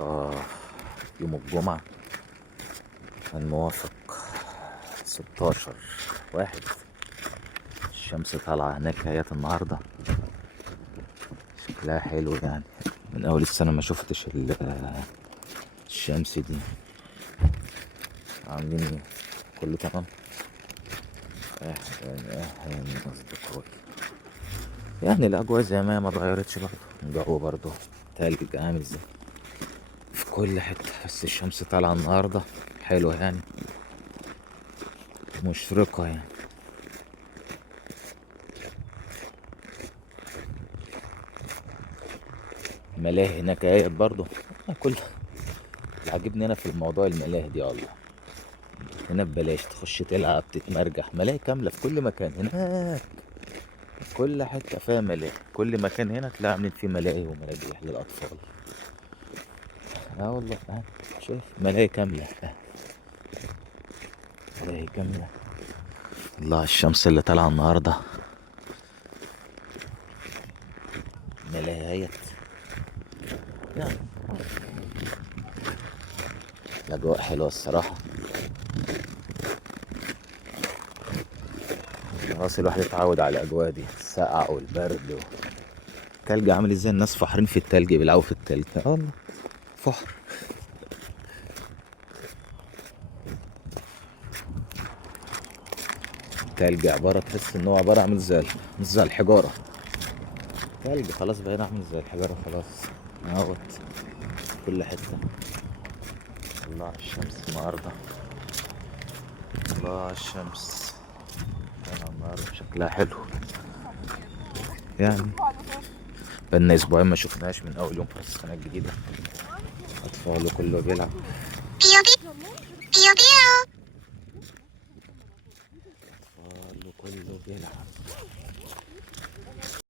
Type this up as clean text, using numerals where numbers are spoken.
يوم الجمعة الموافق 16/1. الشمس طالعة هناك اهيت النهاردة، شكلها حلو يعني. من أول السنة ما شفتش الشمس دي. عاملين ايه؟ كله تمام؟ يعني أصدقائي، يعني الأجواء زي ما اتغيرتش برضه. الجو برضه تلج عامل ازاي في كل حتة، بس الشمس طالعة النهاردة حلوة يعني، مشرقة يعني. ملاهي هناك اهيت برضه. كل اللي عاجبني هنا في الموضوع الملاهي دي والله، هنا ببلاش تخش تلعب تتمرجح. ملاهي كاملة في كل مكان هناك، في كل حتة فيها ملاهي. كل مكان هنا تلاقي عاملين فيه ملاهي ومراجيح للأطفال. اه والله شايف ملاهي كاملة، ملاهي كاملة. الله الشمس اللي طالعة النهاردة، ملاهي اهيت يعني. الأجواء حلوة الصراحة. خلاص الواحد اتعود على الأجواء دي، السقع والبرد التلج عامل ازاي. الناس فحرين في التلج، بيلعبوا في التلج الله، فحر. التلج عبارة، تحس ان هو عبارة عامل مش زي الحجارة. تلج خلاص بقينا عامل زي الحجارة خلاص اهوت في كل حتة. الله على الشمس النهاردة، الله على الشمس. أنا النهاردة شكلها حلو يعني. بقالنا أسبوعين ما شفناش من أول يوم في السنة الجديدة. أطفال كله بيلعب، أطفال كله بيلعب.